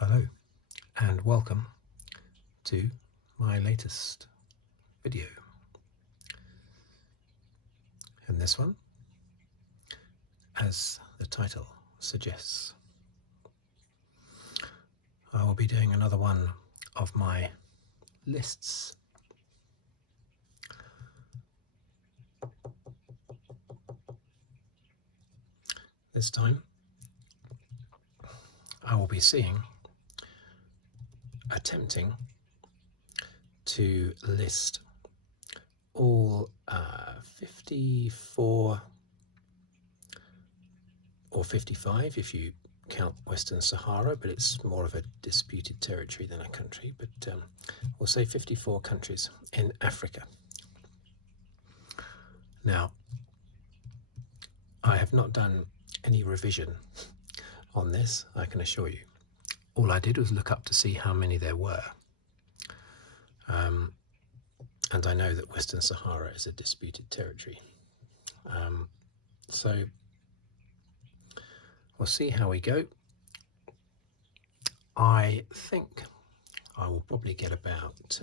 Hello and welcome to my latest video. And this one, as the title suggests, I will be doing another one of my lists. This time I will be attempting to list all 54 or 55 if you count Western Sahara, but it's more of a disputed territory than a country, but we'll say 54 countries in Africa. Now, I have not done any revision on this, I can assure you. All I did was look up to see how many there were. And I know that Western Sahara is a disputed territory. So we'll see how we go. I think I will probably get about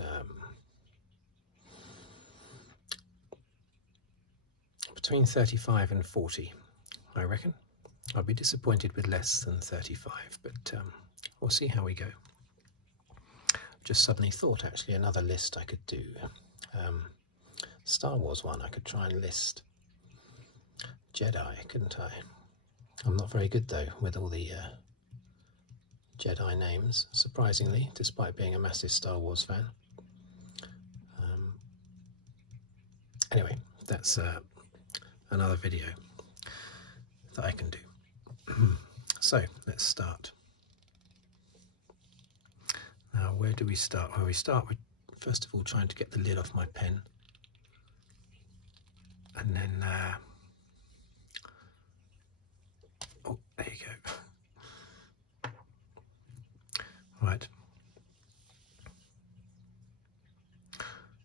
between 35 and 40, I reckon. I'll be disappointed with less than 35, but we'll see how we go. Just suddenly thought, actually, another list I could do. Star Wars one, I could try and list Jedi, couldn't I? I'm not very good, though, with all the Jedi names, surprisingly, despite being a massive Star Wars fan. Anyway, that's another video that I can do. So, let's start. Now, where do we start? Well, we start with, first of all, trying to get the lid off my pen. And then, oh, there you go. Right.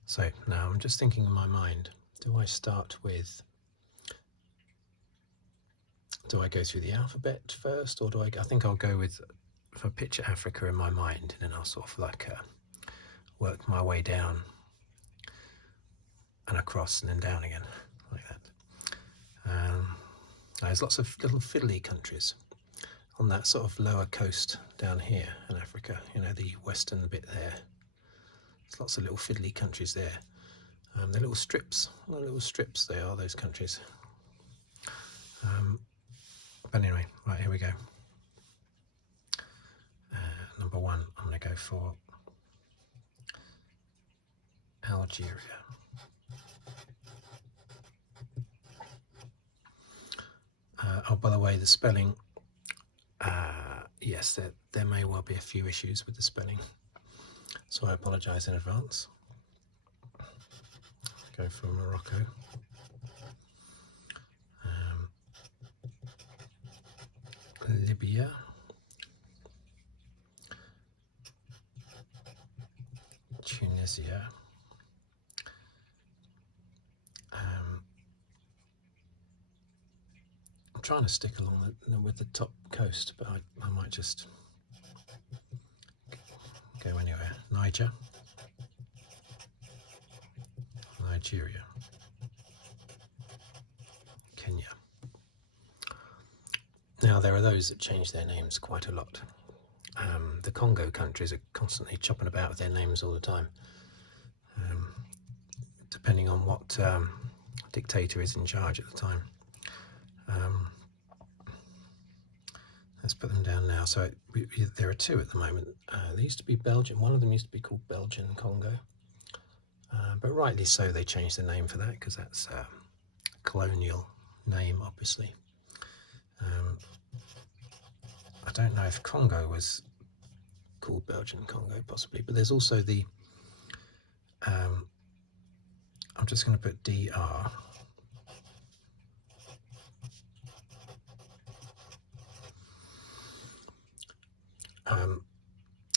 So now I'm just thinking in my mind, do I start with, do I go through the alphabet first, or do I think I'll go with, if I picture Africa in my mind, and then I'll sort of like work my way down and across and then down again, like that. There's lots of little fiddly countries on that sort of lower coast down here in Africa, you know, the western bit there. There's lots of little fiddly countries there. They're little strips they are, those countries. But anyway, right, here we go. Number one, I'm going to go for Algeria. Oh, by the way, the spelling, yes, there may well be a few issues with the spelling, so I apologise in advance. Go for Morocco. Libya. Tunisia. I'm trying to stick along with the top coast, but I might just go anywhere. Nigeria. Kenya. Now, there are those that change their names quite a lot. The Congo countries are constantly chopping about with their names all the time, depending on what dictator is in charge at the time. Let's put them down now. So there are two at the moment. They used to be Belgian. One of them used to be called Belgian Congo. But rightly so, they changed the name for that, because that's a colonial name, obviously. I don't know if Congo was called Belgian Congo, possibly, but there's also the, I'm just going to put DR.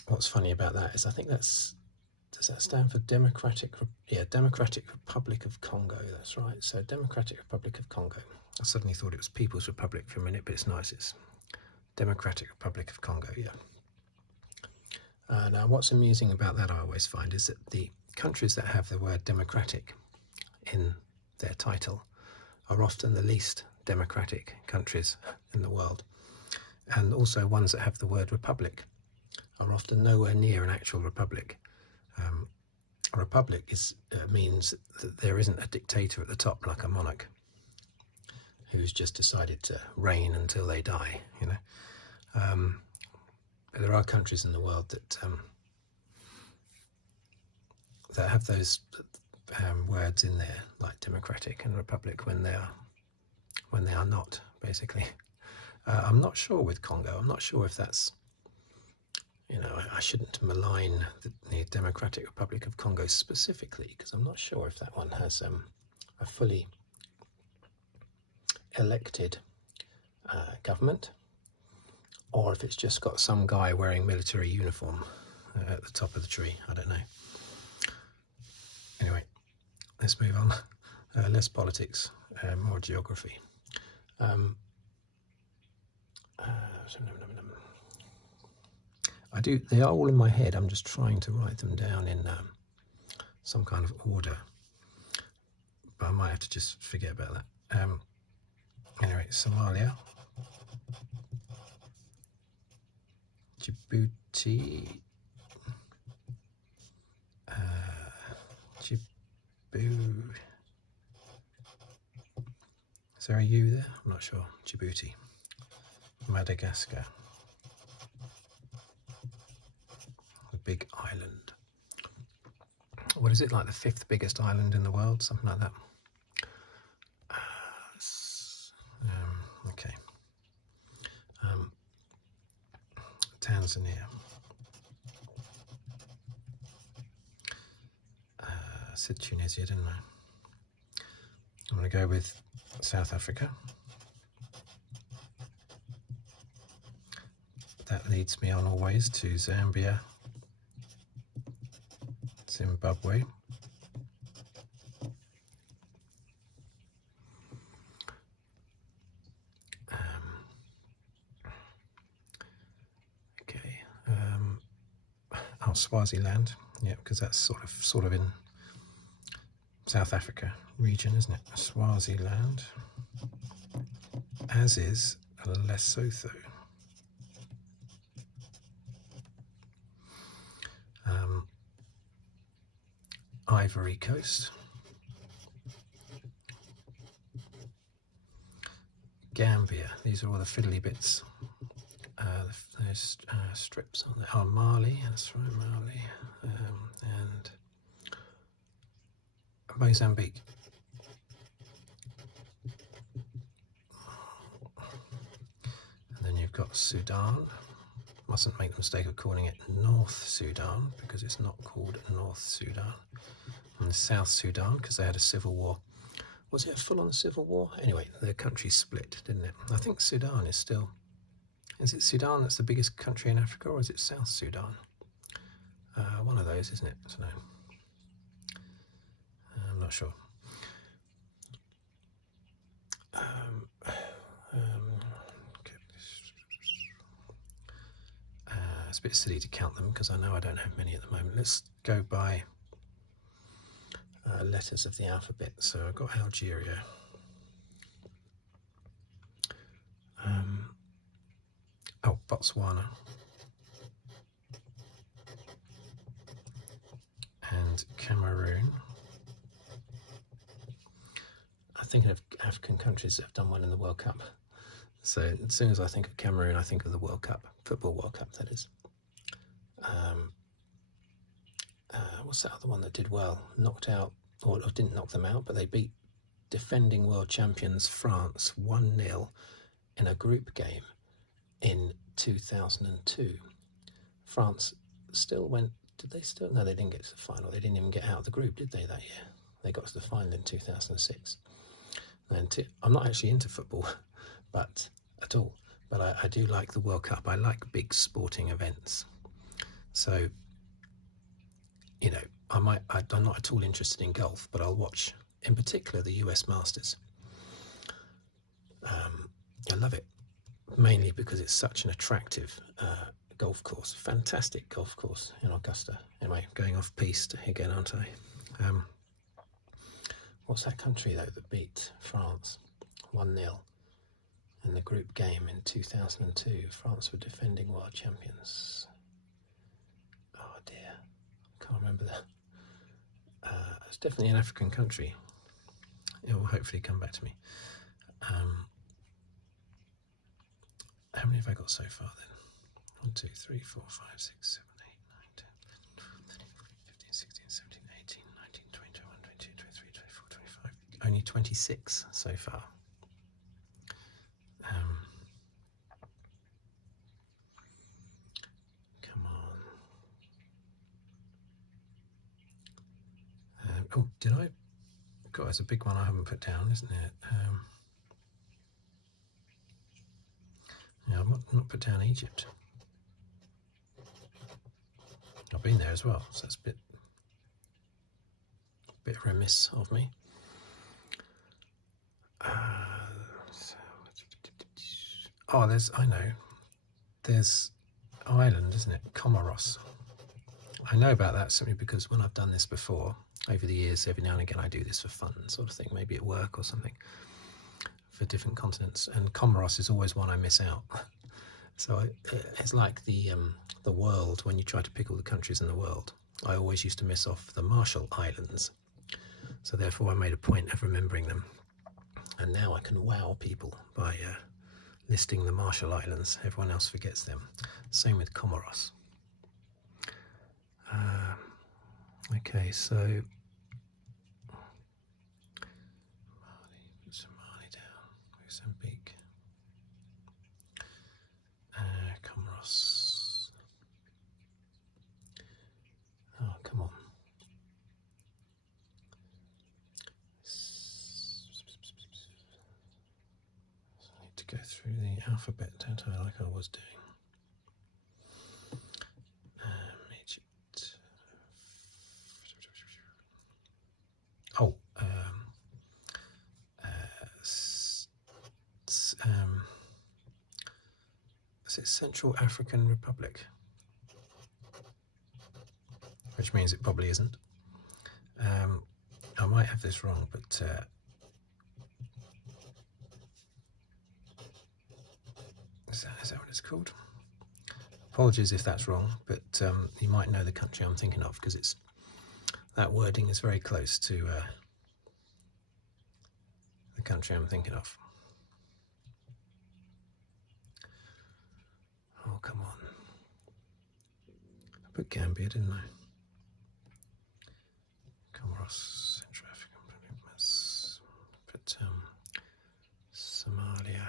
What's funny about that is I think that's, does that stand for Democratic? Yeah, Democratic Republic of Congo, that's right. So Democratic Republic of Congo. I suddenly thought it was People's Republic for a minute, but it's nice, it's Democratic Republic of Congo, yeah. Now, what's amusing about that, I always find, is that the countries that have the word democratic in their title are often the least democratic countries in the world. And also ones that have the word republic are often nowhere near an actual republic. A republic means that there isn't a dictator at the top like a monarch who's just decided to reign until they die, you know. But there are countries in the world that that have those words in there, like democratic and republic, when they are not, basically. I'm not sure with Congo. I'm not sure if that's, you know, I shouldn't malign the Democratic Republic of Congo specifically, because I'm not sure if that one has a fully elected government, or if it's just got some guy wearing military uniform at the top of the tree. I don't know. Anyway, let's move on. Less politics, more geography. They are all in my head. I'm just trying to write them down in some kind of order, but I might have to just forget about that. Anyway, Somalia, Djibouti, is there a U there? I'm not sure. Djibouti, Madagascar, a big island. What is it, like the 5th biggest island in the world? Something like that. Okay. Tanzania. I said Tunisia, didn't I? I'm going to go with South Africa. That leads me on always to Zambia, Zimbabwe, Swaziland, yeah, because that's sort of in South Africa region, isn't it? Swaziland, as is Lesotho. Ivory Coast, Gambia. These are all the fiddly bits. Those strips on there. Oh, Mali, that's right, Mali, and Mozambique. And then you've got Sudan. Mustn't make the mistake of calling it North Sudan, because it's not called North Sudan. And South Sudan, because they had a civil war. Was it a full-on civil war? Anyway, the country split, didn't it? I think Sudan is still... Is it Sudan that's the biggest country in Africa, or is it South Sudan? One of those, isn't it? I don't know. I'm not sure. It's a bit silly to count them because I know I don't have many at the moment. Let's go by letters of the alphabet. So I've got Algeria. Botswana. And Cameroon. I'm thinking of African countries that have done well in the World Cup. So as soon as I think of Cameroon, I think of the World Cup, Football World Cup, that is. What's that other one that did well? Knocked out, or didn't knock them out, but they beat defending world champions France 1-0 in a group game in 2002. France still went, did they still? No, they didn't get to the final. They didn't even get out of the group, did they, that year? They got to the final in 2006. And I'm not actually into football, but at all. But I do like the World Cup. I like big sporting events. So, you know, I'm not at all interested in golf, but I'll watch, in particular, the US Masters. I love it, mainly because it's such an attractive golf course, fantastic golf course in Augusta. Anyway, going off piste again, aren't I? What's that country though that beat France 1-0 in the group game in 2002? France were defending world champions. Oh dear, can't remember that. It's definitely an African country. It will hopefully come back to me. How many have I got so far then? 1, 2, 3, 4, 5, 6, 7, 8, 9, 10, 11, 12, 13, 14, 15, 16, 17, 18, 19, 20, 21, 22, 23, 24, 25. Only 26 so far. Come on. Oh, did I? God, it's a big one I haven't put down, isn't it? Yeah, I've not put down Egypt. I've been there as well, so it's a bit remiss of me. There's Ireland, isn't it? Comoros. I know about that simply because when I've done this before, over the years, every now and again I do this for fun sort of thing, maybe at work or something, for different continents, and Comoros is always one I miss out. So it's like the world, when you try to pick all the countries in the world, I always used to miss off the Marshall Islands. So therefore I made a point of remembering them. And now I can wow people by listing the Marshall Islands. Everyone else forgets them. Same with Comoros. Okay, so Mali, put Somali down, Mozambique, Comoros. Oh, come on. So I need to go through the alphabet, don't I, like I was doing. Egypt. Oh, is it Central African Republic? Which means it probably isn't. I might have this wrong, but is that what it's called? Apologies if that's wrong, but you might know the country I'm thinking of, because it's that wording is very close to the country I'm thinking of. Oh, come on. I put Gambia, didn't I? Comoros, Central African Republic, put Somalia.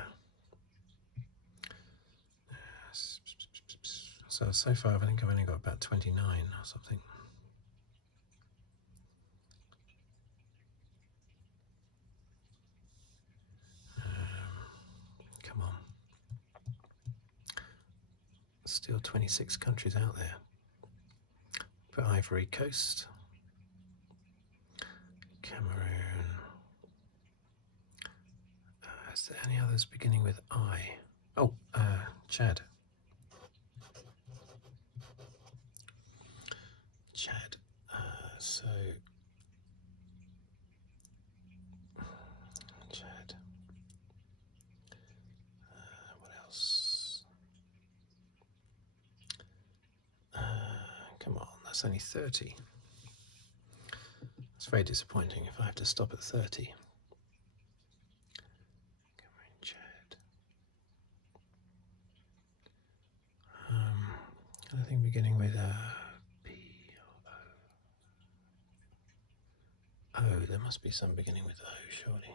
So far I think I've only got about 29 or something. Come on. Still 26 countries out there. Put Ivory Coast, Cameroon. Is there any others beginning with I? Oh, Chad. Chad. So Chad. What else? Come on, that's only 30. It's very disappointing if I have to stop at 30. Cameroon, Chad. Anything beginning with P or O? Oh, there must be some beginning with O, surely.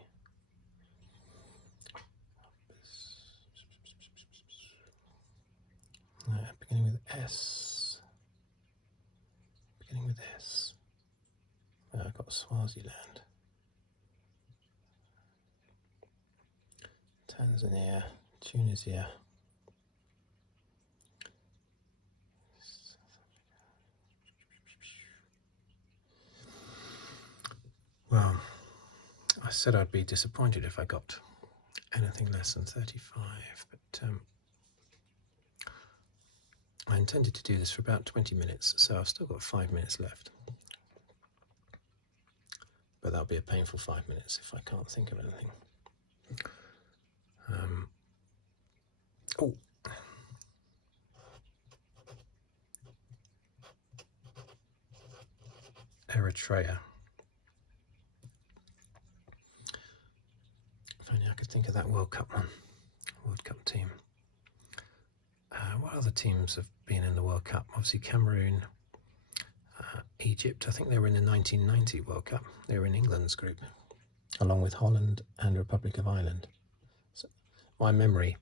Beginning with S. Beginning with S. I've got Swaziland. Tanzania. Tunisia. Well, I said I'd be disappointed if I got anything less than 35, but intended to do this for about 20 minutes, so I've still got 5 minutes left. But that'll be a painful 5 minutes if I can't think of anything. Oh, Eritrea. If only I could think of that World Cup one, World Cup team. What other teams have been in the World Cup? Obviously Cameroon, Egypt. I think they were in the 1990 World Cup. They were in England's group, along with Holland and Republic of Ireland. So my memory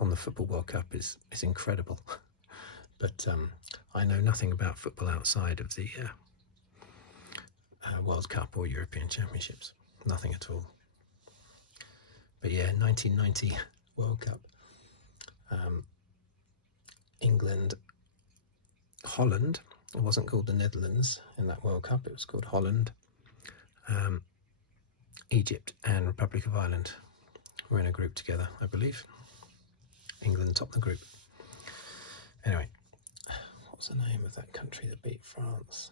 on the Football World Cup is incredible. But I know nothing about football outside of the World Cup or European Championships. Nothing at all. But yeah, 1990 World Cup. England, Holland. It wasn't called the Netherlands in that World Cup. It was called Holland. Egypt and Republic of Ireland were in a group together, I believe. England topped the group. Anyway, what's the name of that country that beat France?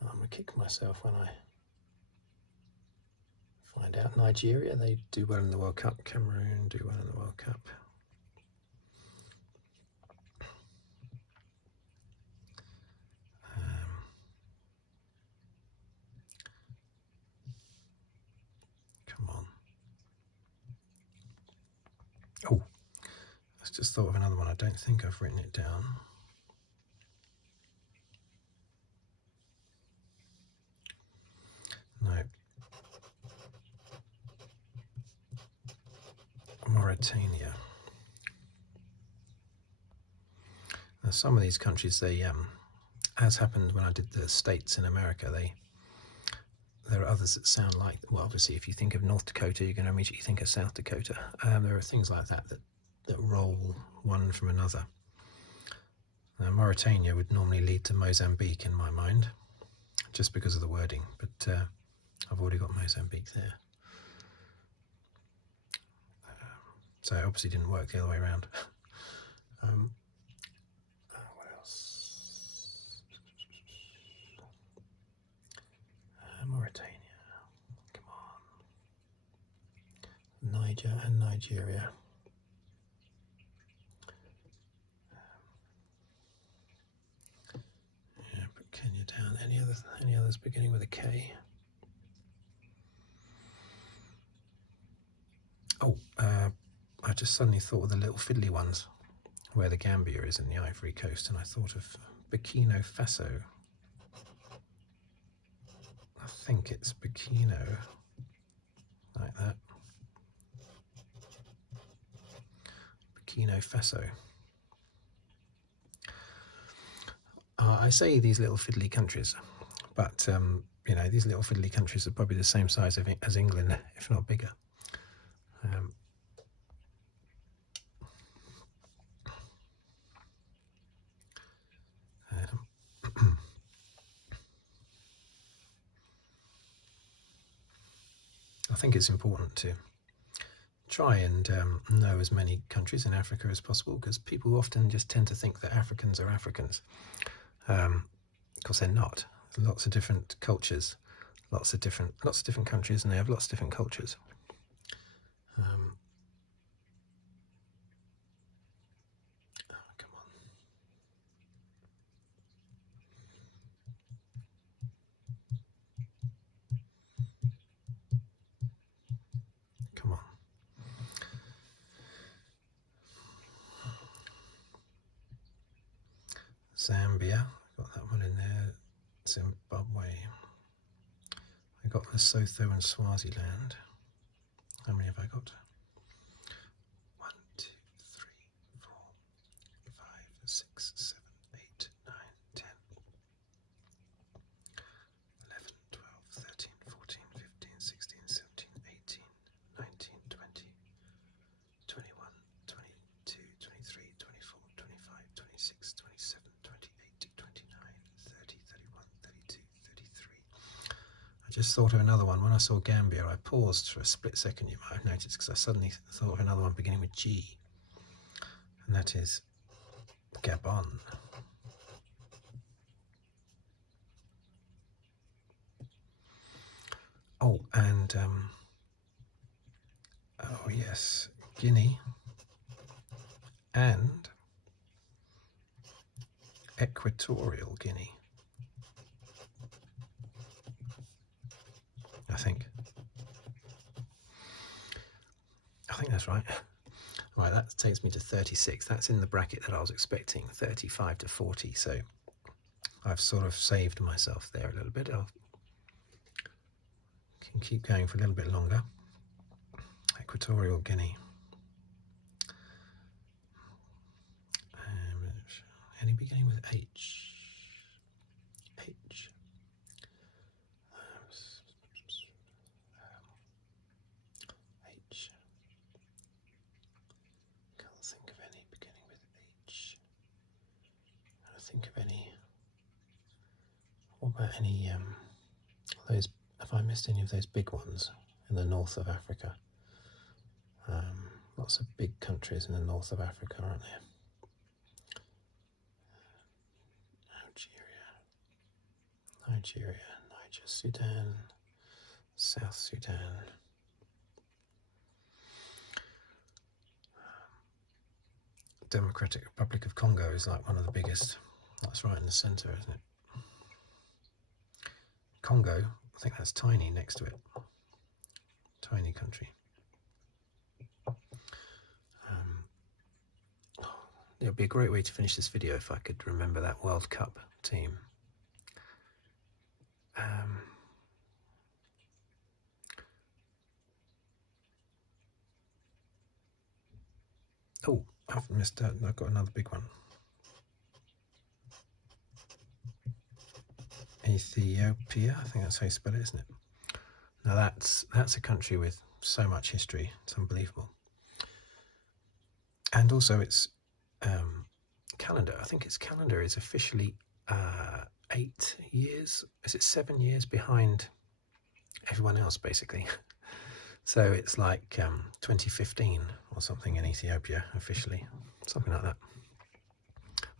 I'm going to kick myself when I find out. Nigeria, they do well in the World Cup. Cameroon do well in the World Cup. Come on. Oh, I just thought of another one. I don't think I've written it down. No. Mauritania. Now, some of these countries, they, as happened when I did the states in America, there are others that sound like, well, obviously, if you think of North Dakota, you're going to immediately think of South Dakota. There are things like that roll one from another. Now, Mauritania would normally lead to Mozambique in my mind, just because of the wording, but I've already got Mozambique there. So it obviously didn't work the other way around. What else? Mauritania. Come on. Niger and Nigeria. Yeah, put Kenya down. Any others beginning with a K? Oh, I just suddenly thought of the little fiddly ones, where the Gambia is in the Ivory Coast, and I thought of Burkina Faso. I think it's Burkina, like that. Burkina Faso. I say these little fiddly countries, but you know, these little fiddly countries are probably the same size as England, if not bigger. I think it's important to try and know as many countries in Africa as possible, because people often just tend to think that Africans are Africans. Of course, they're not. There's lots of different cultures, lots of different countries, and they have lots of different cultures. Come on. Come on. Zambia, got that one in there. Zimbabwe. I got Lesotho and Swaziland. How many have I got? 1, 2, 3, 4, 5, 6, 7, 8, 9, 10, 11, 12, 13, 14, 15, 16, 17, 18, 19, 20, 21, 22, 23, 24, 25, 26, 27, 28, 29, 30, 31, 32, 33. I just thought of another one. When I saw Gambia, I paused for a split second, you might have noticed, because I suddenly thought of another one beginning with G. And that is Gabon. Oh, and oh yes, Guinea and Equatorial Guinea, I think. I think that's right. Right, that takes me to 36. That's in the bracket that I was expecting, 35 to 40. So I've sort of saved myself there a little bit. I can keep going for a little bit longer. Equatorial Guinea. Any beginning with H? H. H. Can't think of any beginning with H. Can't think of any. What about any those? Have I missed any of those big ones in the north of Africa? Lots of big countries in the north of Africa, aren't there? Nigeria, Niger, Sudan, South Sudan. Democratic Republic of Congo is like one of the biggest. That's right in the centre, isn't it? Congo, I think that's tiny next to it. Tiny country. It would be a great way to finish this video if I could remember that World Cup team. Oh, I've missed out. I've got another big one. Ethiopia, I think that's how you spell it, isn't it? Now that's a country with so much history. It's unbelievable. And also its calendar. I think its calendar is officially 8 years. Is it 7 years behind everyone else, basically? So it's like 2015 or something in Ethiopia officially, something like that.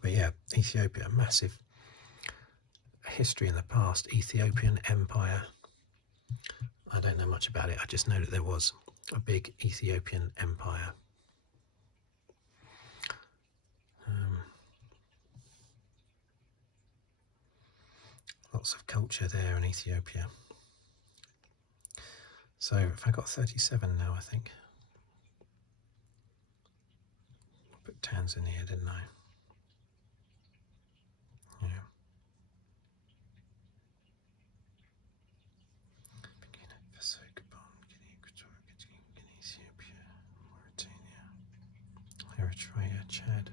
But yeah, Ethiopia, massive history in the past. Ethiopian Empire. I don't know much about it. I just know that there was a big Ethiopian Empire. Lots of culture there in Ethiopia. So if I got 37 now, I think. I put Tanzania, didn't I? Yeah. Burkina Faso, Gabon, Guinea, Equatorial Guinea, Ethiopia, Mauritania, Eritrea, Chad.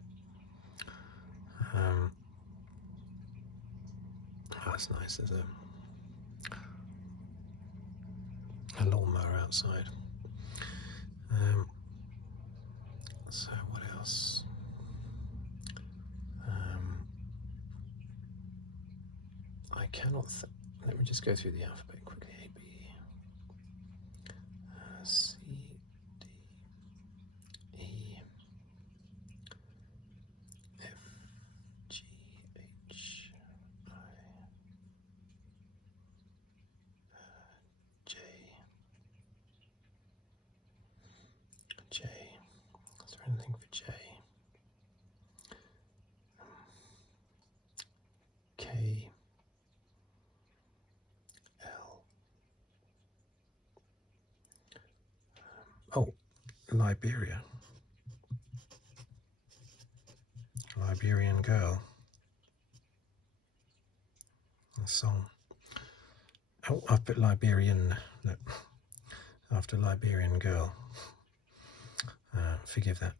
Oh, that's nice. There's a lawnmower outside. So what else? I cannot. Let me just go through the alphabet quickly. A, B, C, D, E, F, G, H, I, J, J. Is there anything for J? K, L. Oh, Liberia. Liberian Girl. A song. Oh, I've put Liberian after Liberian Girl. Forgive that.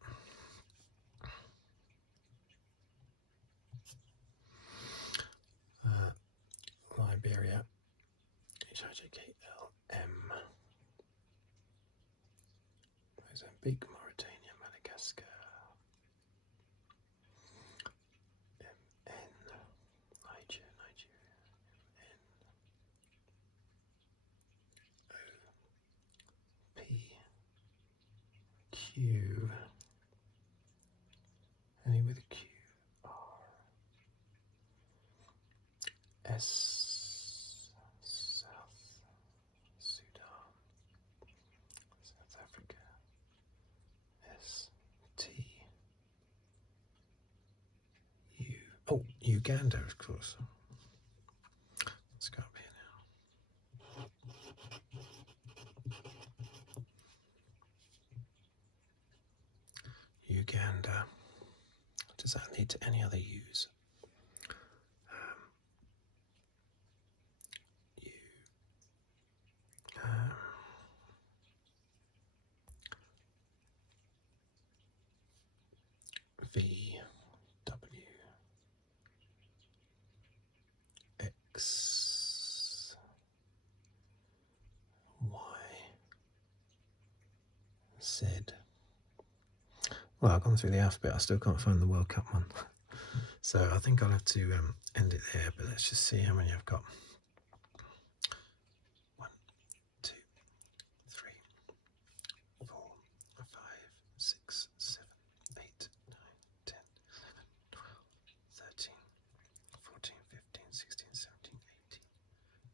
Liberia. H-I-J-K-L-M. Mozambique, Mauritania, Madagascar. M-N. Niger, Nigeria. N-O-P. Q. Any with a Q. S, South Sudan, South Africa, S, T, U, oh, Uganda, of course. Let's go up here now. Uganda. Does that lead to any other U's? U, V, W, X, Y, Z. Well, I've gone through the alphabet. I still can't find the World Cup one. So I think I'll have to end it there, but let's just see how many I've got. 1, 2, 3, 4, 5, 6, 7, 8, 9, 10, 11, 12, 13, 14, 15, 16, 17, 18,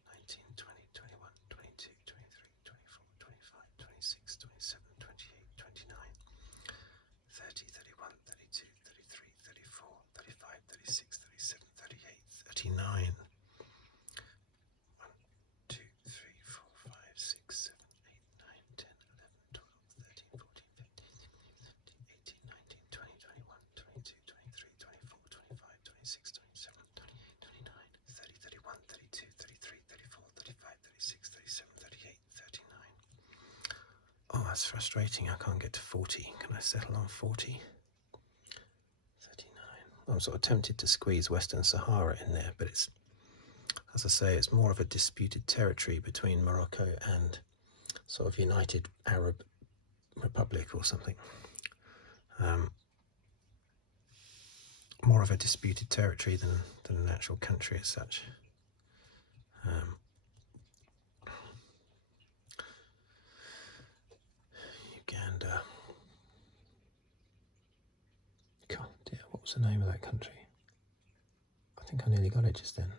19, 20, 21, 22, 23, 24, 25, 26, 27, 28, 29, 30, 31, 32, 33, 34, 35, 36, 37, 38, 39. 1, 2, 3, 4, 5, 6, 7, 8, 9, 10, 11, 12, 13, 14, 15, 16, 17, 18, 19, 20, 21, 22, 23, 24, 25, 26, 27, 28, 29, 30, 31, 32, 33, 34, 35, 36, 37, 38, 39. Oh, that's frustrating. I can't get to 40. Can I settle on 40? 39. I'm sort of tempted to squeeze Western Sahara in there, but it's, as I say, it's more of a disputed territory between Morocco and sort of United Arab Republic or something. More of a disputed territory than an actual country as such. Uganda. God dear, what was the name of that country? I think I nearly got it just then.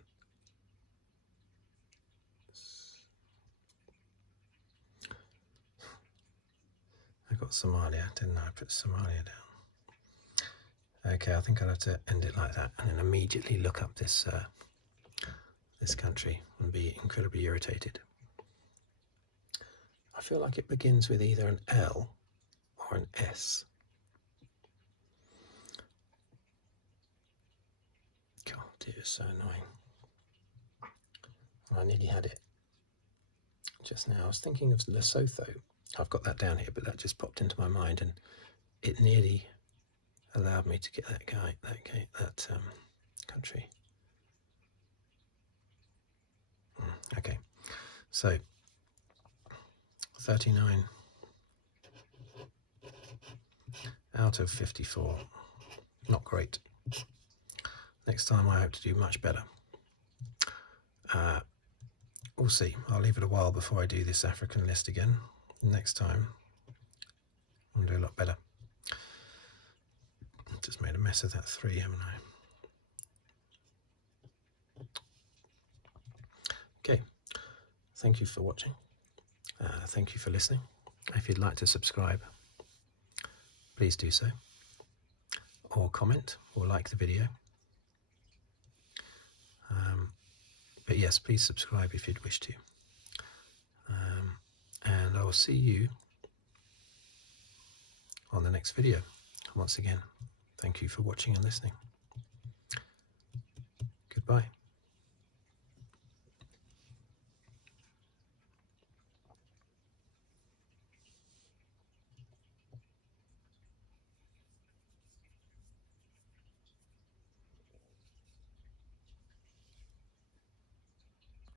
I got Somalia, didn't I? Put Somalia down. Okay, I think I'll have to end it like that and then immediately look up this this country and be incredibly irritated. I feel like it begins with either an L or an S. God dear, it's so annoying. I nearly had it just now. I was thinking of Lesotho. I've got that down here, but that just popped into my mind, and it nearly allowed me to get that country. Okay, so 39 out of 54. Not great. Next time I hope to do much better. We'll see. I'll leave it a while before I do this African list again. Next time I'll do a lot better. Just made a mess of that 3, haven't I? Okay, thank you for watching. Thank you for listening. If you'd like to subscribe, please do so. Or comment or like the video. But yes, please subscribe if you'd wish to. And I will see you on the next video. Once again, thank you for watching and listening. Goodbye.